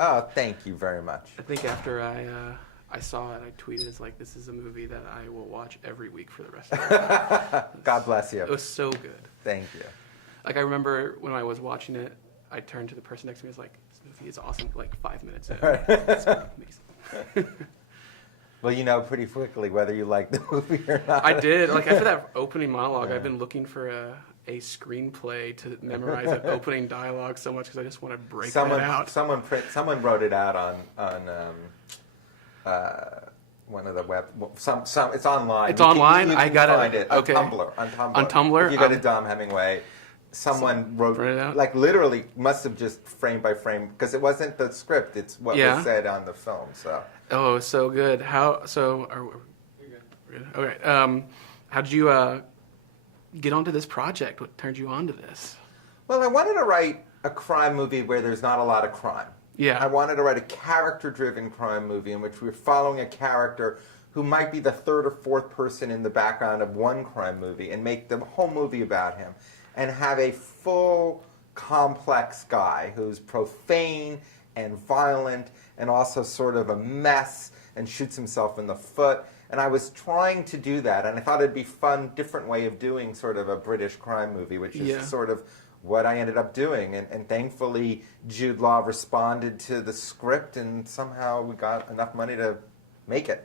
Oh, thank you very much. I think after I saw it, I tweeted, it's like, this is a movie that I will watch every week for the rest of my life. God bless you. It was so good. Thank you. Like, I remember when I was watching it, I turned to the person next to me and was like, this movie is awesome, like 5 minutes in. It's amazing. Well, you know pretty quickly whether you like the movie or not. I did. Like, after that opening monologue, I've been looking for a screenplay to memorize that opening dialogue so much because I just want to break that out. Someone wrote it out on one of the web. It's online. It's online. You can I gotta find it okay. on Tumblr. On Tumblr. If you go to Dom Hemingway, someone wrote it out? like literally must have just frame by frame because it wasn't the script. It's what was said on the film. So. Oh, so good. How so? We're good. Okay. How did you get onto this project? What turned you on to this? Well, I wanted to write a crime movie where there's not a lot of crime. Yeah. I wanted to write a character-driven crime movie in which we're following a character who might be the third or fourth person in the background of one crime movie and make the whole movie about him and have a full, complex guy who's profane and violent and also sort of a mess and shoots himself in the foot. And I was trying to do that, and I thought it'd be a fun, different way of doing sort of a British crime movie, which is sort of what I ended up doing. And thankfully, Jude Law responded to the script, and somehow we got enough money to make it.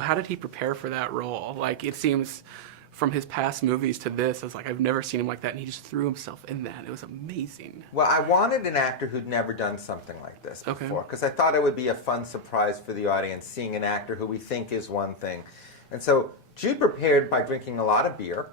How did he prepare for that role? Like, it seems from his past movies to this, I was like, I've never seen him like that, and he just threw himself in that. It was amazing. Well, I wanted an actor who'd never done something like this before, because I thought it would be a fun surprise for the audience, seeing an actor who we think is one thing. And so Jude prepared by drinking a lot of beer.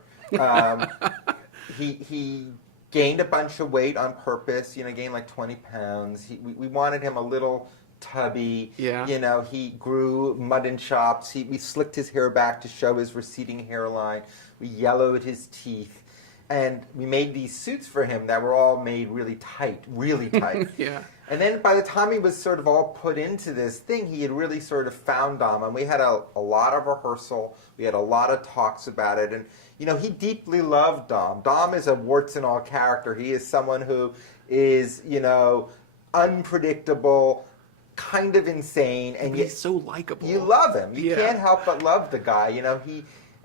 He gained a bunch of weight on purpose, gained like 20 pounds. We wanted him a little tubby. Yeah. He grew mutton chops. We slicked his hair back to show his receding hairline. We yellowed his teeth. And we made these suits for him that were all made really tight. Yeah. And then by the time he was sort of all put into this thing, he had really sort of found Dom. And we had a lot of rehearsal. We had a lot of talks about it. And, he deeply loved Dom. Dom is a warts and all character. He is someone who is, unpredictable, kind of insane. And he's so likable. You love him. You can't help but love the guy.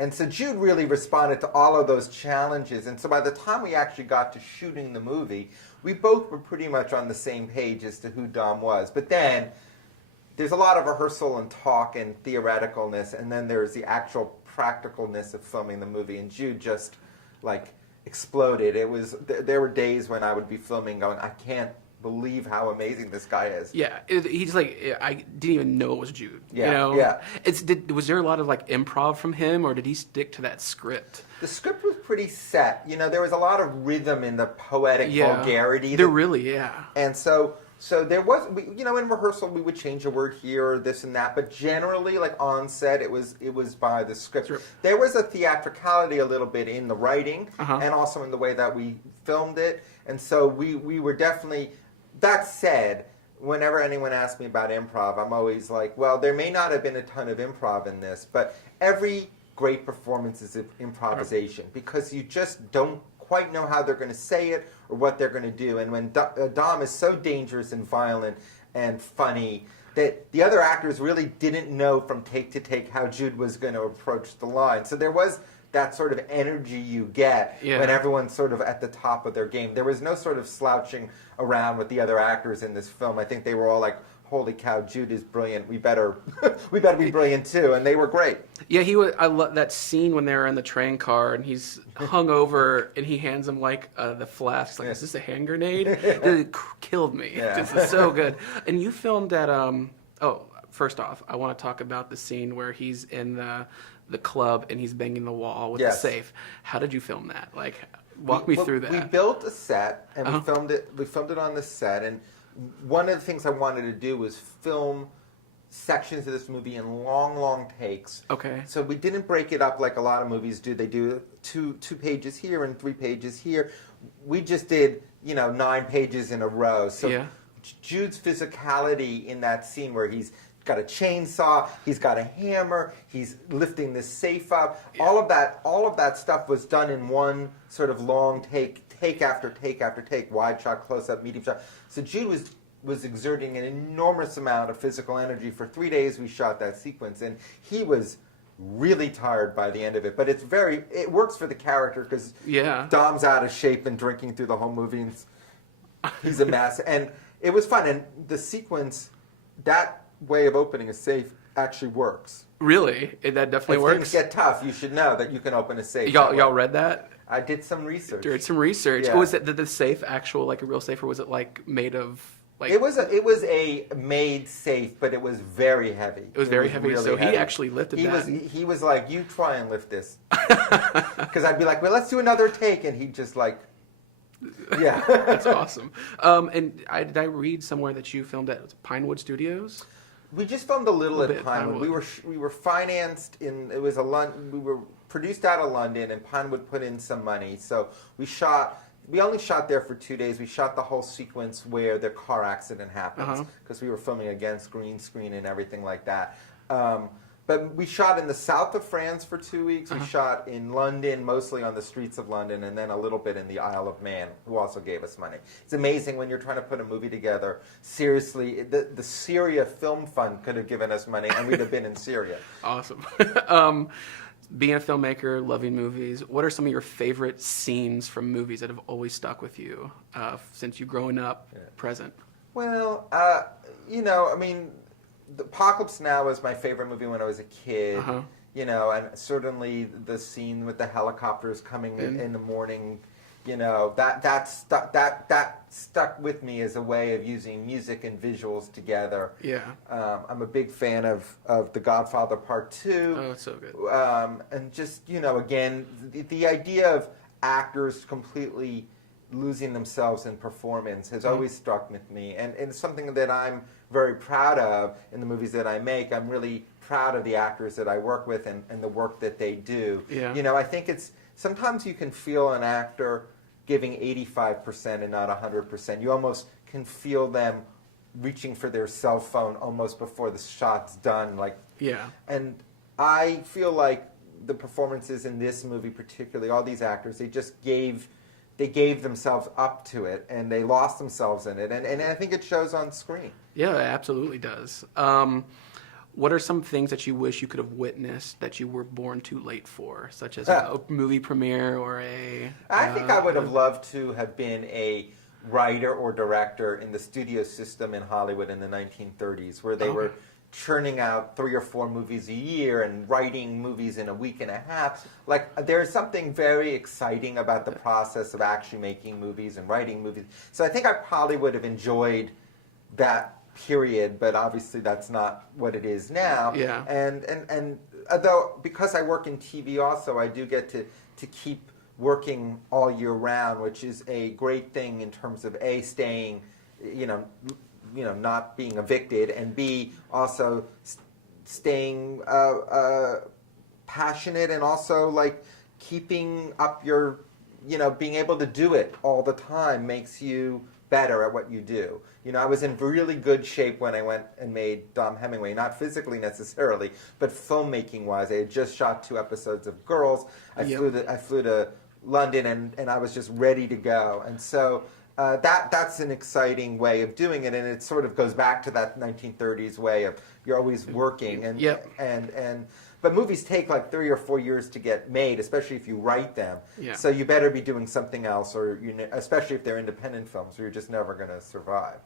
And so Jude really responded to all of those challenges. And so by the time we actually got to shooting the movie, we both were pretty much on the same page as to who Dom was. But then there's a lot of rehearsal and talk and theoreticalness, and then there's the actual practicalness of filming the movie. And Jude just, exploded. There were days when I would be filming going, I can't believe how amazing this guy is. Yeah, he's like, I didn't even know it was Jude. Yeah. Was there a lot of improv from him, or did he stick to that script? The script was pretty set. There was a lot of rhythm in the poetic vulgarity. And so there was, in rehearsal we would change a word here or this and that, but generally, on set, it was by the script. Sure. There was a theatricality a little bit in the writing and also in the way that we filmed it, and so we were definitely. That said, whenever anyone asks me about improv, I'm always like, well, there may not have been a ton of improv in this, but every great performance is improvisation because you just don't quite know how they're going to say it or what they're going to do. And when Dom is so dangerous and violent and funny that the other actors really didn't know from take to take how Jude was going to approach the line. So there was that sort of energy you get when everyone's sort of at the top of their game. There was no sort of slouching around with the other actors in this film. I think they were all like, holy cow, Jude is brilliant. We better be brilliant too. And they were great. Yeah, I love that scene when they're in the train car and he's hung over and he hands him the flask. He's like, is this a hand grenade? It killed me. Yeah. This is so good. And you filmed at, first off, I want to talk about the scene where he's in the club and he's banging the wall with the safe. How did you film that? Walk me through that. We built a set and we filmed it on the set, and one of the things I wanted to do was film sections of this movie in long takes. Okay. So we didn't break it up like a lot of movies do. They do two pages here and 3 pages here. We just did, 9 pages in a row. So Jude's physicality in that scene where he's got a chainsaw, he's got a hammer, he's lifting this safe up. Yeah. All of that stuff was done in one sort of long take after take after take, wide shot, close up, medium shot. So Jude was was exerting an enormous amount of physical energy. For 3 days we shot that sequence, and he was really tired by the end of it. But it works for the character because Dom's out of shape and drinking through the whole movie, and he's a mess. And it was fun, and the sequence, that way of opening a safe actually works. Really? That definitely works? If things get tough, you should know that you can open a safe. Y'all read that? I did some research. Did some research. Yeah. Was it the safe actual, like a real safe, or was it like made of... Like, it was a made safe, but it was very heavy. It was very heavy, really so heavy. He actually lifted that. He was like, you try and lift this. Because I'd be like, well, let's do another take, and he'd just like... Yeah. That's awesome. And did I read somewhere that you filmed at Pinewood Studios? We just filmed a little at Pinewood. We were financed in. It was we were produced out of London, and Pinewood put in some money. So we shot. We only shot there for 2 days. We shot the whole sequence where the car accident happens because we were filming against green screen and everything like that. But we shot in the south of France for 2 weeks. We shot in London, mostly on the streets of London, and then a little bit in the Isle of Man, who also gave us money. It's amazing when you're trying to put a movie together. Seriously, the Syria Film Fund could have given us money, and we'd have been in Syria. Awesome. Being a filmmaker, loving movies, what are some of your favorite scenes from movies that have always stuck with you since you growing up, present? Well, I mean... The Apocalypse Now was my favorite movie when I was a kid, and certainly the scene with the helicopters coming in the morning, that stuck with me as a way of using music and visuals together. Yeah. I'm a big fan of The Godfather Part 2. Oh, it's so good. And just, again, the idea of actors completely losing themselves in performance has always struck with me, and it's something that I'm very proud of in the movies that I make. I'm really proud of the actors that I work with and the work that they do. Yeah. I think it's sometimes you can feel an actor giving 85% and not 100%. You almost can feel them reaching for their cell phone almost before the shot's done. And I feel like the performances in this movie, particularly all these actors, they gave themselves up to it, and they lost themselves in it, and I think it shows on screen. Yeah, it absolutely does. What are some things that you wish you could have witnessed that you were born too late for, such as a movie premiere or a... I think I would have loved to have been a writer or director in the studio system in Hollywood in the 1930s, where they were churning out 3 or 4 movies a year and writing movies in a week and a half. There's something very exciting about the process of actually making movies and writing movies. So I think I probably would have enjoyed that period, but obviously that's not what it is now. Yeah. And although, because I work in TV also, I do get to keep working all year round, which is a great thing in terms of A, staying, not being evicted, and B, also staying passionate, and also keeping up your, being able to do it all the time makes you better at what you do. I was in really good shape when I went and made Dom Hemingway, not physically necessarily, but filmmaking wise. I had just shot 2 episodes of Girls. I flew to London, and I was just ready to go. And so that's an exciting way of doing it, and it sort of goes back to that 1930s way of you're always working. But movies take 3 or 4 years to get made, especially if you write them. Yeah. So you better be doing something else, or especially if they're independent films, or you're just never going to survive.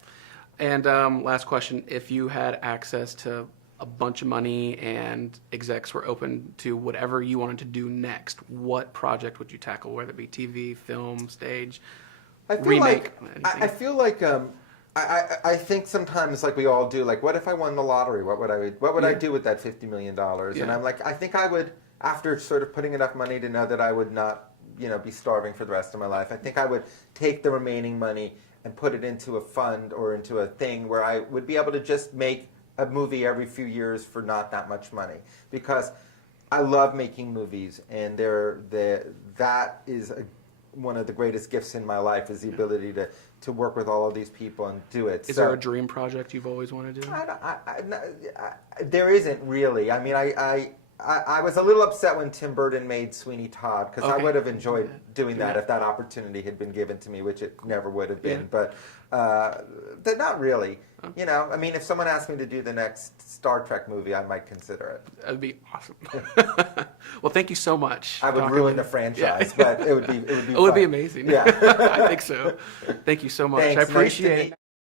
And last question: if you had access to a bunch of money and execs were open to whatever you wanted to do next, what project would you tackle? Whether it be TV, film, stage, remake? I feel like I think sometimes, we all do, what if I won the lottery? What would I do with that $50 million? And I'm I think I would, after sort of putting enough money to know that I would not, be starving for the rest of my life, I think I would take the remaining money and put it into a fund or into a thing where I would be able to just make a movie every few years for not that much money, because I love making movies, and that is one of the greatest gifts in my life, is the ability to work with all of these people and do it. Is there a dream project you've always wanted to do? There isn't really. I mean, I was a little upset when Tim Burton made Sweeney Todd, because I would have enjoyed doing that Yeah. if that opportunity had been given to me, which it never would have been. Yeah. But not really. You know, I mean, if someone asked me to do the next Star Trek movie, I might consider it. That would be awesome. Well, thank you so much. I would ruin the franchise, but it would be It would be amazing. Yeah. I think so. Thank you so much. Thanks. I appreciate Nice to it. meet